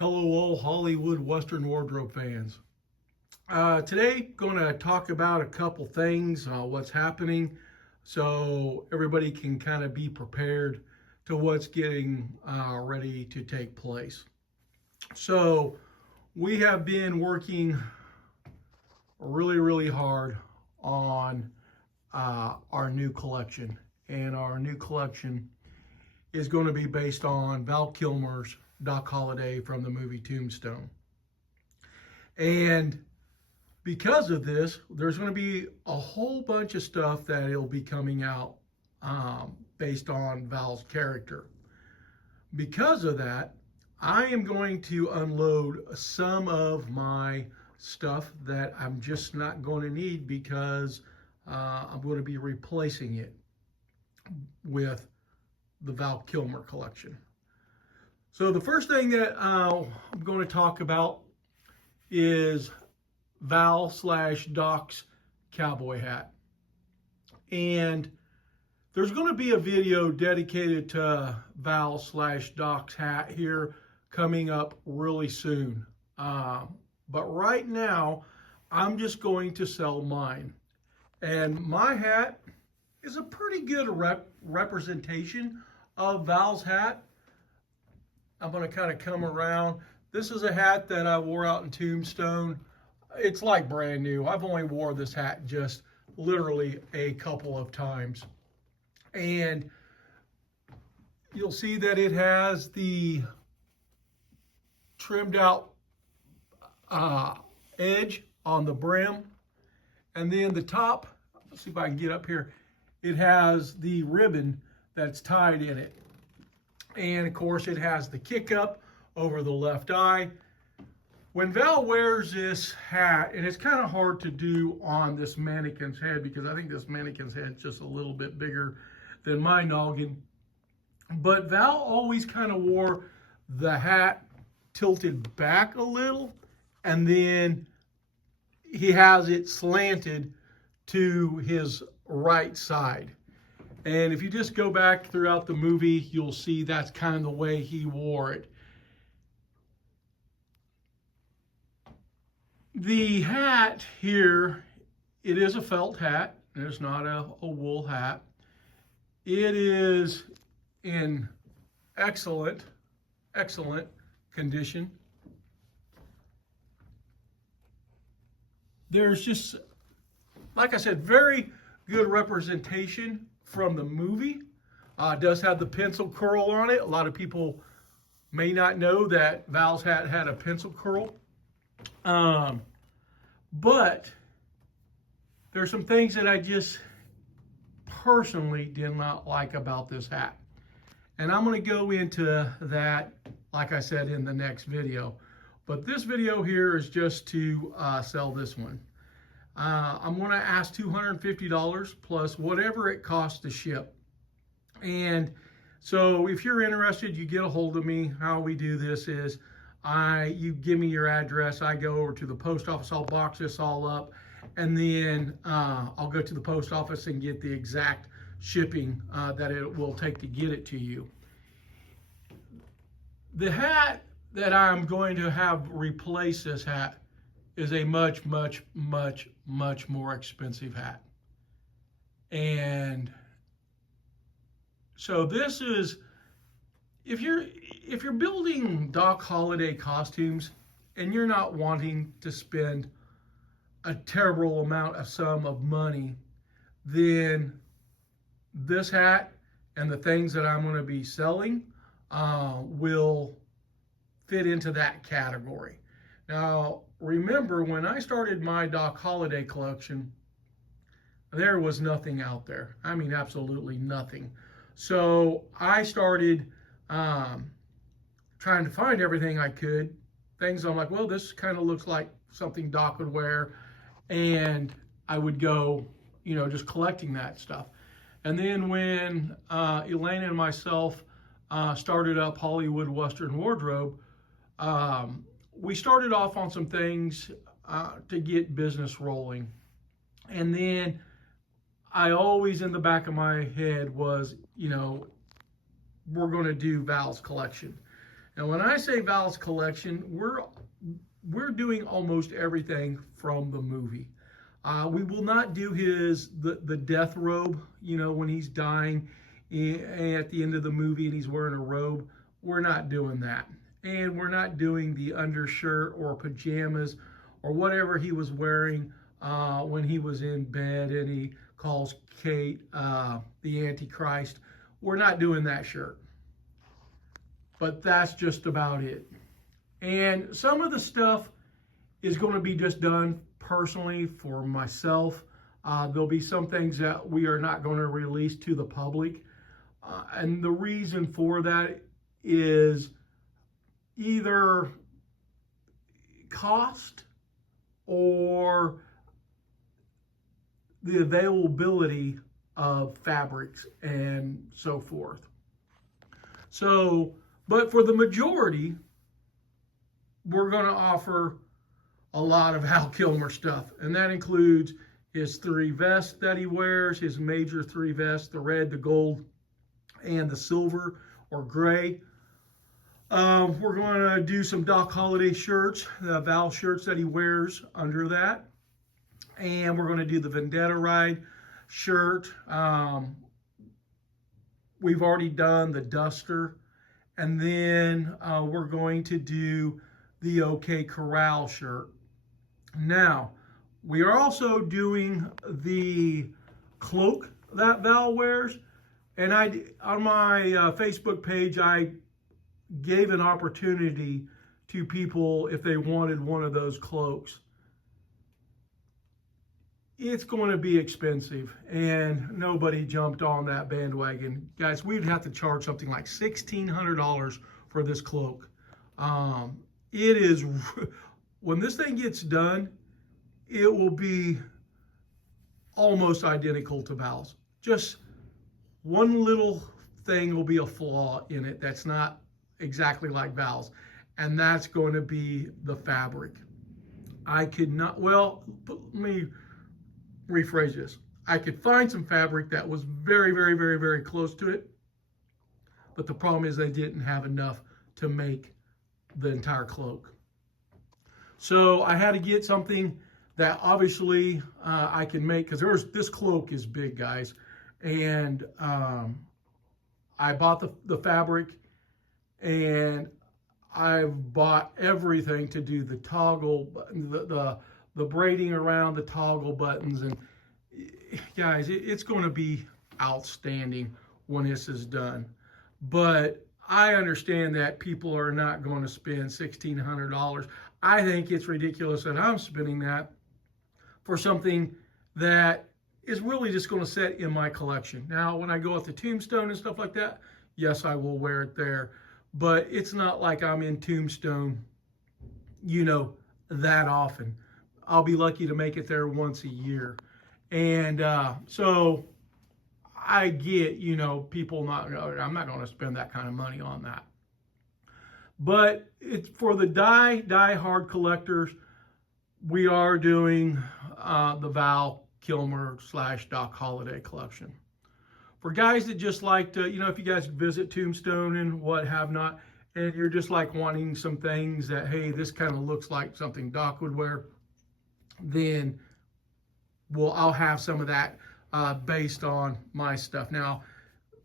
Hello, all Hollywood Western wardrobe fans. Today, going to talk about a couple things, what's happening, so everybody can kind of be prepared to what's getting ready to take place. So, we have been working really hard on our new collection, and our new collection is going to be based on Val Kilmer's Doc Holliday from the movie Tombstone. And because of this, there's going to be a whole bunch of stuff that will be coming out based on Val's character. Because of that, I am going to unload some of my stuff that I'm just not going to need because I'm going to be replacing it with the Val Kilmer collection. So the first thing that I'm going to talk about is Val/Doc's cowboy hat. And there's going to be a video dedicated to Val/Doc's hat here coming up really soon. But right now, I'm just going to sell mine. And my hat is a pretty good representation of Val's hat. I'm going to kind of come around. This is a hat that I wore out in Tombstone. It's like brand new. I've only wore this hat just literally a couple of times. And you'll see that it has the trimmed out edge on the brim. And then the top, let's see if I can get up here, it has the ribbon that's tied in it. And of course, it has the kick up over the left eye. When Val wears this hat, and it's kind of hard to do on this mannequin's head because I think this mannequin's head is just a little bit bigger than my noggin. But Val always kind of wore the hat tilted back a little, and then he has it slanted to his right side. And if you just go back throughout the movie, you'll see that's kind of the way he wore it. The hat here, it is a felt hat. It's not a wool hat. It is in excellent condition. There's just, like I said, very good representation from the movie. It does have the pencil curl on it. A lot of people may not know that Val's hat had a pencil curl. But there's some things that I just personally did not like about this hat. And I'm going to go into that, like I said, in the next video. But this video here is just to sell this one. I'm going to ask $250 plus whatever it costs to ship. And so if you're interested, you get a hold of me. How we do this is you give me your address. I go over to the post office. I'll box this all up. And then I'll go to the post office and get the exact shipping that it will take to get it to you. The hat that I'm going to have replace this hat is a much more expensive hat. And so this is, if you're building Doc Holliday costumes and you're not wanting to spend a terrible amount of sum of money, then this hat and the things that I'm going to be selling will fit into that category. Now, remember, when I started my Doc Holliday collection, there was nothing out there. I mean, absolutely nothing. So I started trying to find everything I could. Things I'm like, well, this kind of looks like something Doc would wear. And I would go, just collecting that stuff. And then when Elaine and myself started up Hollywood Western Wardrobe, we started off on some things to get business rolling. And then I always, in the back of my head was, we're going to do Val's collection. Now, when I say Val's collection, we're doing almost everything from the movie. We will not do the death robe, when he's dying at the end of the movie and he's wearing a robe. We're not doing that. And we're not doing the undershirt or pajamas or whatever he was wearing when he was in bed and he calls Kate the Antichrist. We're not doing that shirt. But that's just about it. And some of the stuff is going to be just done personally for myself. There'll be some things that we are not going to release to the public. And the reason for that is either cost or the availability of fabrics and so forth. So, but for the majority, we're going to offer a lot of Val Kilmer stuff. And that includes his 3 vests that he wears, his major 3 vests, the red, the gold, and the silver or gray. We're going to do some Doc Holliday shirts, the Val shirts that he wears under that. And we're going to do the Vendetta Ride shirt. We've already done the Duster. And then we're going to do the OK Corral shirt. Now, we are also doing the cloak that Val wears. And on my Facebook page, I gave an opportunity to people if they wanted one of those cloaks. It's going to be expensive, and nobody jumped on that bandwagon. Guys, we'd have to charge something like $1,600 for this cloak. It is, when this thing gets done, it will be almost identical to Val's. Just one little thing will be a flaw in it that's not exactly like Val's, and that's going to be the fabric. I could not, well, let me rephrase this. I could find some fabric that was very, very, very, very close to it, but the problem is they didn't have enough to make the entire cloak. So I had to get something that obviously I can make, because this cloak is big, guys, and I bought the fabric, and I've bought everything to do the toggle, the braiding around the toggle buttons, and guys, it's going to be outstanding when this is done. But I understand that people are not going to spend $1,600. I think it's ridiculous that I'm spending that for something that is really just going to sit in my collection. Now, when I go at the Tombstone and stuff like that, yes, I will wear it there. But it's not like I'm in Tombstone, that often. I'll be lucky to make it there once a year. And so I get, people I'm not going to spend that kind of money on that. But it's for the die-hard collectors, we are doing the Val Kilmer / Doc Holliday collection. For guys that just like to, if you guys visit Tombstone and what have not, and you're just like wanting some things that, hey, this kind of looks like something Doc would wear, then I'll have some of that based on my stuff. Now,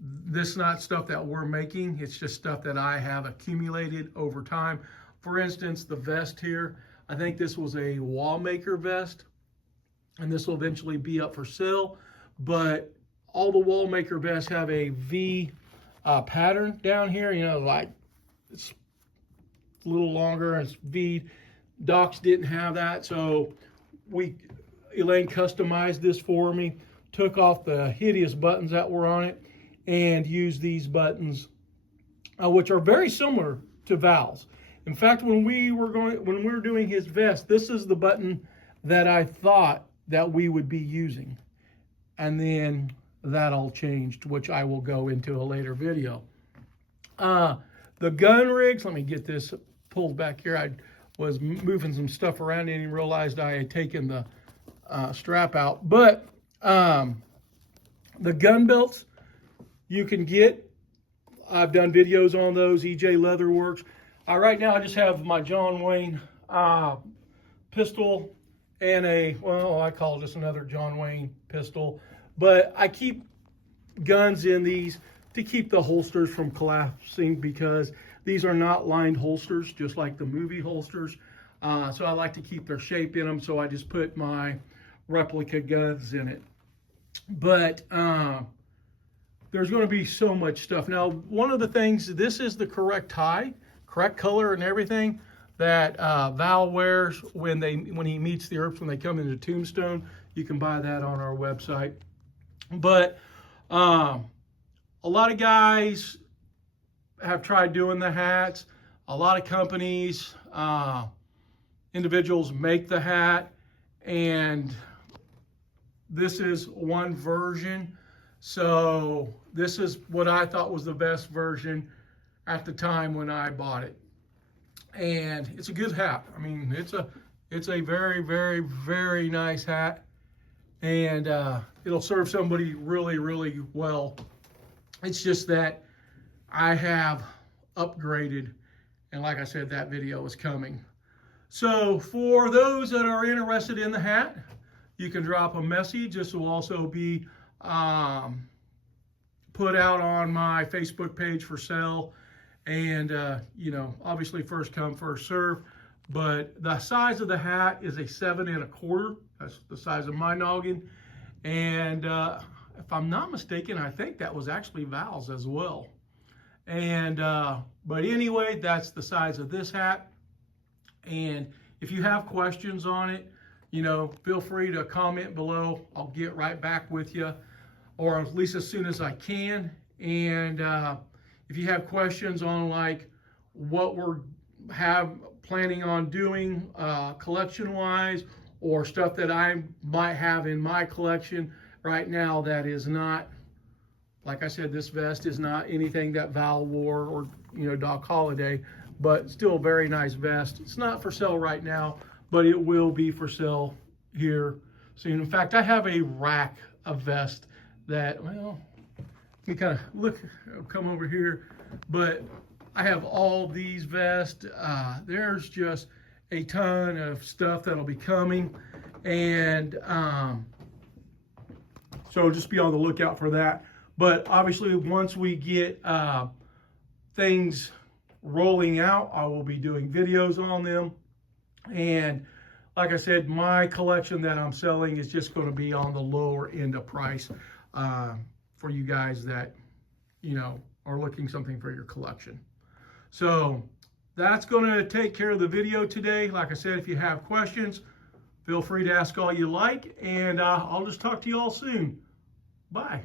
this is not stuff that we're making. It's just stuff that I have accumulated over time. For instance, the vest here, I think this was a wall maker vest, and this will eventually be up for sale. But all the wall maker vests have a V pattern down here, like it's a little longer and it's V. Doc's didn't have that, so Elaine customized this for me, took off the hideous buttons that were on it, and used these buttons, which are very similar to Val's. In fact, when we were doing his vest, this is the button that I thought that we would be using, and then that all changed, which I will go into a later video. The gun rigs, let me get this pulled back here. I was moving some stuff around and realized I had taken the strap out. But the gun belts, you can get I've done videos on those, EJ Leatherworks. Right now I just have my John Wayne pistol and I call this another John Wayne pistol. But I keep guns in these to keep the holsters from collapsing, because these are not lined holsters, just like the movie holsters. So I like to keep their shape in them, so I just put my replica guns in it. But there's going to be so much stuff. Now, one of the things, this is the correct tie, correct color and everything that Val wears when he meets the Earps when they come into Tombstone. You can buy that on our website. But a lot of guys have tried doing the hats. A lot of companies, individuals make the hat, and this is one version. So this is what I thought was the best version at the time when I bought it. And it's a good hat. I mean, it's a very, very, very nice hat. And it'll serve somebody really, really well. It's just that I have upgraded. And like I said, that video is coming. So for those that are interested in the hat, you can drop a message. This will also be put out on my Facebook page for sale. And, you know, obviously first come, first serve. But the size of the hat is a 7 1/4. That's the size of my noggin. And if I'm not mistaken, I think that was actually Val's as well. And, but anyway, that's the size of this hat. And if you have questions on it, you know, feel free to comment below. I'll get right back with you, or at least as soon as I can. And if you have questions on like what we're planning on doing collection-wise, or stuff that I might have in my collection right now that is not, like I said, this vest is not anything that Val wore, or, you know, Doc Holliday, but still a very nice vest. It's not for sale right now, but it will be for sale here soon. In fact, I have a rack of vests that, well, let me kind of look, come over here, but I have all these vests. There's just a ton of stuff that'll be coming, and so just be on the lookout for that. But obviously, once we get things rolling out, I will be doing videos on them. And like I said, my collection that I'm selling is just going to be on the lower end of price for you guys that, you know, are looking something for your collection. So that's going to take care of the video today. Like I said, if you have questions, feel free to ask all you like, and I'll just talk to you all soon. Bye.